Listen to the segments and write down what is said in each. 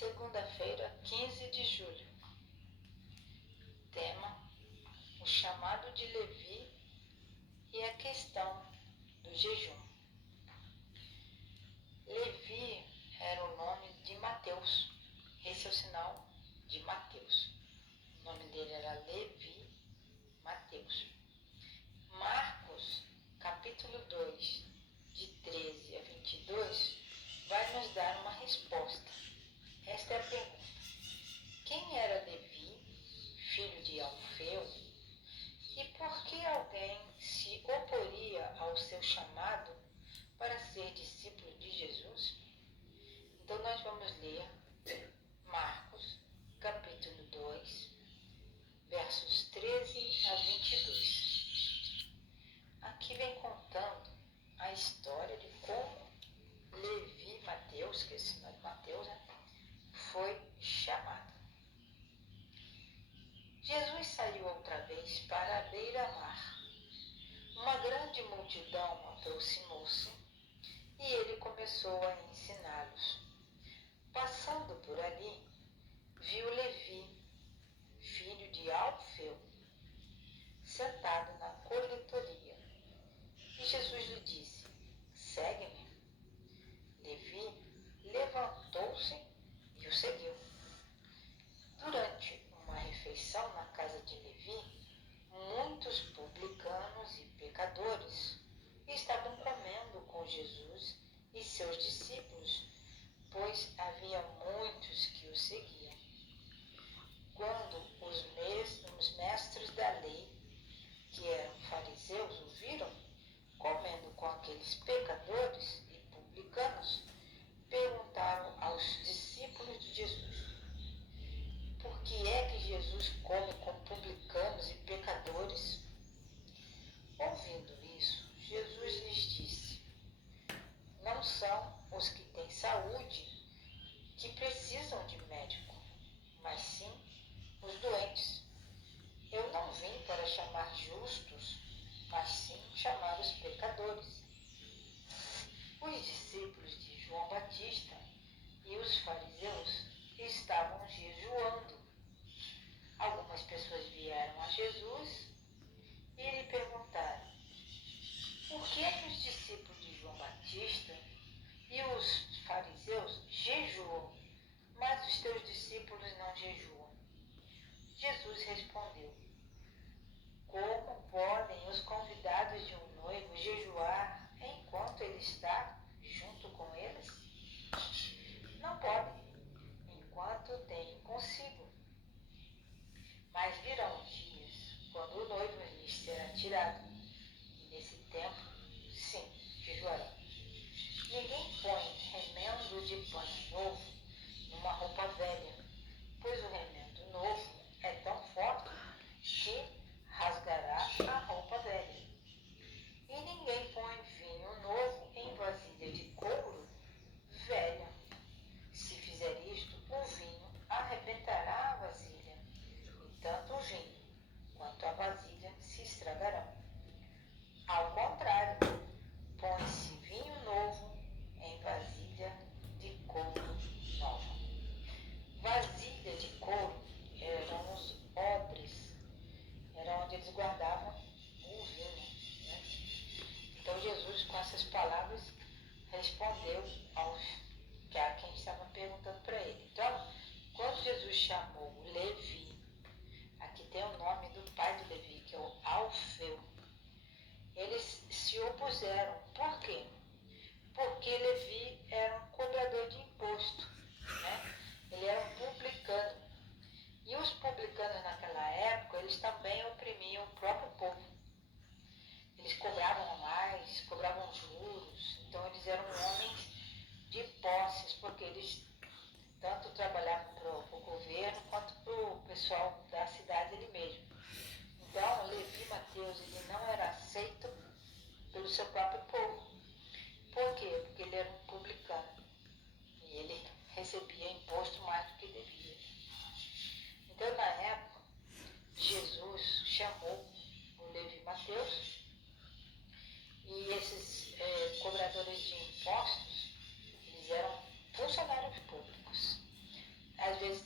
Segunda-feira, 15 de julho. Tema: o chamado de Levi e a questão do jejum. Levi era o nome de Mateus. Esse é o sinal de Mateus. O nome dele era Levi Mateus. Marcos, capítulo 2, de 13 a 22, vai nos dar uma resposta. Esta é a pergunta: quem era Levi, filho de Alfeu, e por que alguém se oporia ao seu chamado para ser discípulo de Jesus? Então nós vamos ler Marcos, capítulo 2, versos 13 a 22. Aqui vem contando a história de como Levi Mateus, que é esse nome de Mateus, foi chamado. Jesus saiu outra vez para a beira-mar. Uma grande multidão aproximou-se e ele começou a ensiná-los. Passando por ali, viu Levi, filho de Alfeu, sentado na coletoria. E Jesus lhe disse: segue-me. Levi levantou-se e o seguiu. Durante uma refeição na casa de Levi, muitos publicanos e pecadores estavam comendo com Jesus e seus discípulos, pois havia muitos que o seguiam. Quando os mestres da lei, que eram fariseus, o viram comendo com aqueles pecadores e publicanos, perguntaram aos discípulos de Jesus: por que é que Jesus come com publicanos e pecadores? Ouvindo isso, Jesus lhes disse: não são os que têm saúde que precisam de médico, mas sim os doentes. Eu não vim para chamar justos, mas sim chamar os pecadores. Os discípulos de João Batista e os fariseus estavam jejuando. Algumas pessoas vieram a Jesus e lhe perguntaram: por que é que os discípulos de João Batista e os fariseus jejuam, mas os teus discípulos não jejuam? Jesus respondeu: como podem os convidados de um noivo jejuar enquanto ele está junto com eles? Não podem, enquanto têm consigo. Mas virão dias quando o noivo lhes será tirado, e nesse tempo, sim, jejuarão. Ninguém põe remendo de pano novo numa roupa velha, pois o remendo novo é tão forte que rasgará a roupa velha. E ninguém põe vinho novo em vasilha de couro velha. Se fizer isto, o vinho arrebentará a vasilha, e tanto o vinho quanto a vasilha se estragarão. Ao contrário, põe-se vinho novo em vasilha de couro nova. Vasilha de couro eram os odres, era onde eles guardavam o vinho, né? Então Jesus, com essas palavras, respondeu a quem estava perguntando para ele. Então, quando Jesus chamou Levi, aqui tem o nome do pai de Levi, que é o Alfeu, eles se opuseram. Por quê? Porque Levi era um cobrador de imposto, né? Ele era um publicano. E os publicanos naquela época, eles também oprimiam o próprio povo. Eles cobravam mais, cobravam juros, então eles eram homens de posses, porque eles tanto trabalhavam para o governo quanto para o pessoal da cidade ali mesmo. Então, Levi Mateus, ele não era aceito pelo seu próprio povo. Por quê? Porque ele era um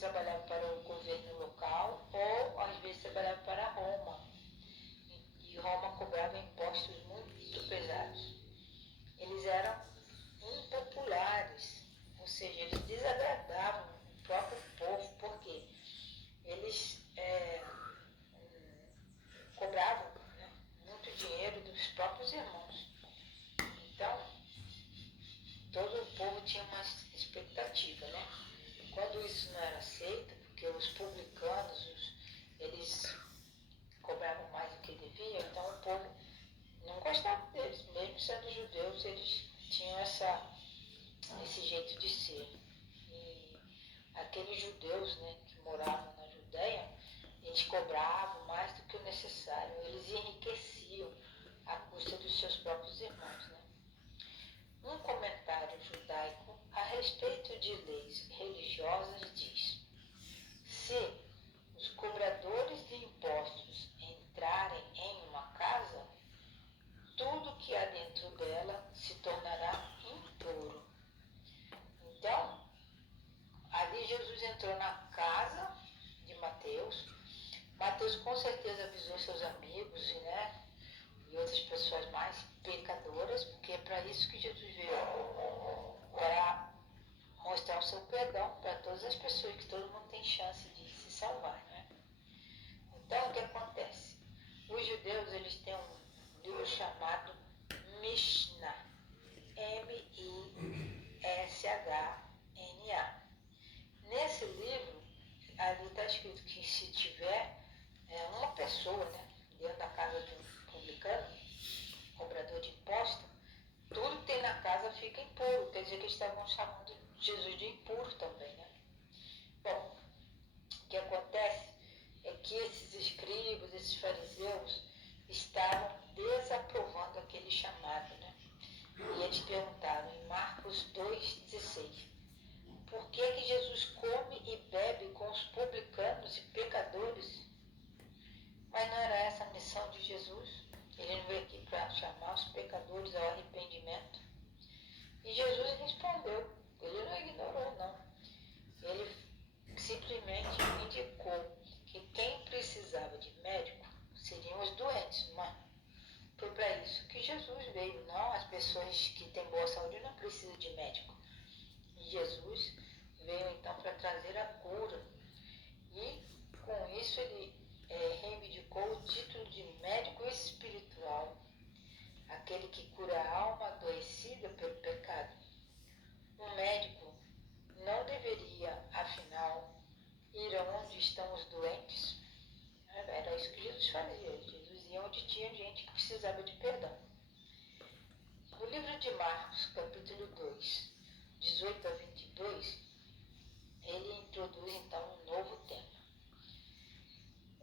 trabalhava para o governo local ou às vezes trabalhava para Roma. E Roma cobrava impostos muito pesados. Eles eram impopulares, ou seja, eles desagradavam o próprio povo, porque eles cobravam, né, muito dinheiro dos próprios irmãos. Então, todo o povo tinha uma expectativa, né? Quando isso não era aceito, porque os publicanos, eles cobravam mais do que deviam, então o povo não gostava deles, mesmo sendo judeus, eles tinham esse jeito de ser. E aqueles judeus, né, que moravam na Judéia, eles cobravam mais do que o necessário, eles enriqueciam à custa dos seus próprios irmãos, né? Um comentário judaico a respeito de leis religiosas diz: se os cobradores de impostos entrarem em uma casa, tudo que há dentro dela se tornará impuro. Então, ali Jesus entrou na casa de Mateus. Mateus com certeza avisou seus amigos, né, e outras pessoas mais pecadoras, porque é para isso que Jesus veio, para mostrar o seu perdão para todas as pessoas, que todo mundo tem chance de se salvar, né? Então, o que acontece? Os judeus, eles têm um livro chamado Mishnah, Mishna. Nesse livro, ali está escrito que se tiver uma pessoa, né, dentro da casa de um publicano, cobrador de imposto, tudo que tem na casa fica impuro. Quer dizer que eles estavam chamando Jesus de impuro também, né? Bom, o que acontece é que esses escribas, esses fariseus, estavam desaprovando aquele chamado, né? E eles perguntaram em Marcos 2,16, por que Jesus come e bebe com os publicanos e pecadores? Mas não era essa a missão de Jesus? Ele não veio aqui para chamar os pecadores ao arrependimento? E Jesus respondeu, ele não ignorou, não. Ele simplesmente indicou que quem precisava de médico seriam os doentes, mas foi para isso que Jesus veio, não as pessoas que têm boa saúde não precisam de médico. E Jesus veio então para trazer a cura. E com isso ele reivindicou o título de médico espiritual, aquele que cura a alma adoecida pelo pecado. Um médico não deveria, afinal, ir aonde estão os doentes? Era isso que Jesus fazia. Jesus ia onde tinha gente que precisava de perdão. No livro de Marcos, capítulo 2, 18 a 22, ele introduz então um novo tema.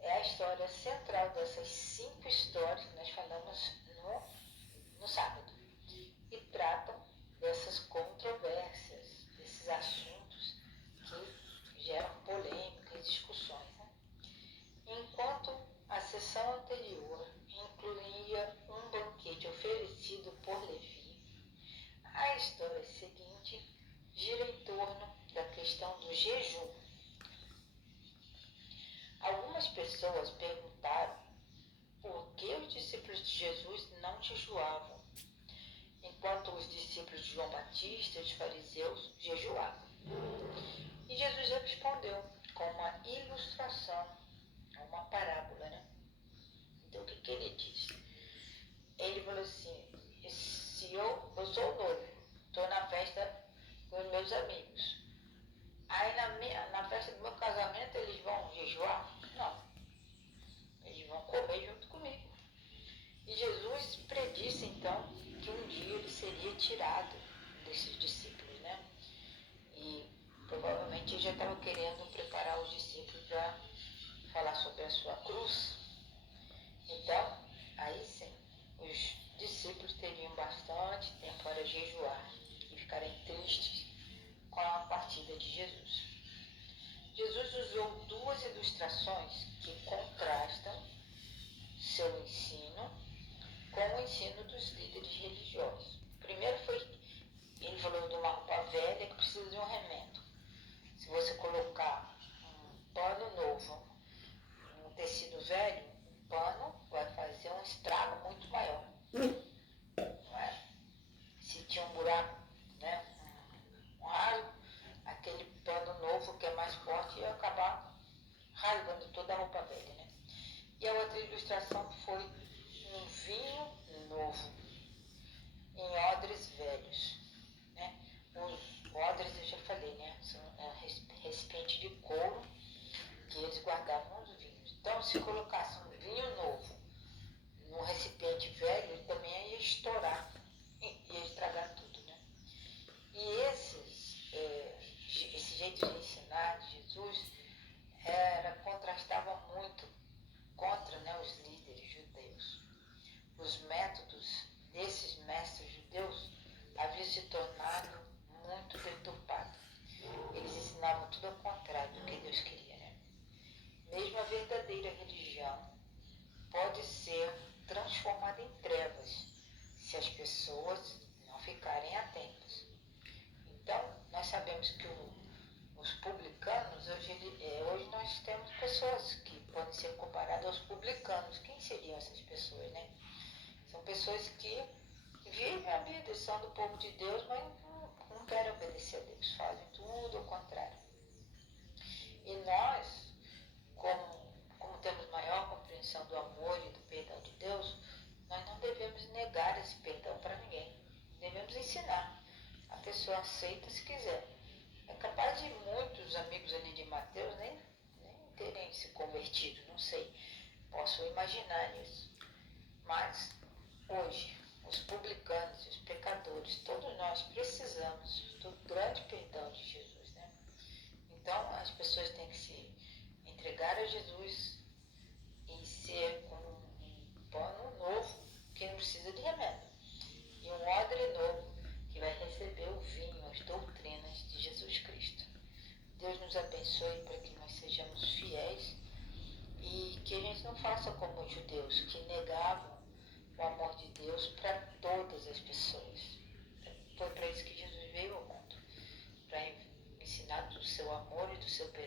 É a história central dessas 5 histórias que nós falamos no sábado. E tratam dessas controvérsias, desses assuntos que geram polêmicas e discussões, né? Enquanto a sessão anterior incluía um banquete oferecido por Levi, a história seguinte gira em torno da questão do jejum. Algumas pessoas perguntaram por que os discípulos de Jesus não jejuavam, enquanto os discípulos de João Batista e os fariseus jejuavam. E Jesus respondeu com uma ilustração, uma parábola, né? Então, o que ele disse? Ele falou assim, se eu sou noivo, estou na festa com os meus amigos. Aí na festa do meu casamento eles vão jejuar? Não. Eles vão comer junto comigo. E Jesus predisse então que um dia ele seria tirado desses discípulos, né? E provavelmente ele já estava querendo preparar os discípulos para falar sobre a sua cruz. Então, aí sim, os discípulos teriam bastante tempo para jejuar e ficarem tristes com a partida de Jesus. Jesus usou 2 ilustrações que contrastam seu ensino com o ensino dos líderes religiosos. Primeiro ele falou de uma roupa velha que precisa de um remendo. Se você colocar E a outra ilustração foi um vinho novo em odres velhos. Né? Os odres, eu já falei, né? São recipiente de couro que eles guardavam os vinhos. Então, se colocasse um vinho novo num recipiente velho, ele também ia estourar, ia estragar tudo, né? E esse jeito de ensinar de Jesus contrastava muito contra, né, os líderes judeus. Os métodos desses mestres judeus haviam se tornado muito deturpados. Eles ensinavam tudo ao contrário do que Deus queria, né? Mesmo a verdadeira religião pode ser transformada em trevas se as pessoas não ficarem atentas. Então, nós sabemos que os publicanos, hoje nós temos pessoas que podem ser comparadas aos publicanos. Quem seriam essas pessoas, né? São pessoas que vivem a vida, são do povo de Deus, mas não querem obedecer a Deus, fazem tudo ao contrário. E nós, como temos maior compreensão do amor e do perdão de Deus, nós não devemos negar esse perdão para ninguém. Devemos ensinar. A pessoa aceita se quiser. É capaz de muitos amigos ali de Mateus nem terem se convertido, não sei. Posso imaginar isso. Mas, hoje, os publicanos e os pecadores, todos nós precisamos do grande perdão de Jesus, né? Então, as pessoas têm que se entregar a Jesus e ser como um pano novo que não precisa de remédio. E um odre novo que vai receber o vinho, as doutrinas de Jesus Cristo. Deus nos abençoe para que nós sejamos fiéis e que a gente não faça como os judeus que negavam o amor de Deus para todas as pessoas. Foi para isso que Jesus veio ao mundo, para ensinar do seu amor e do seu perdão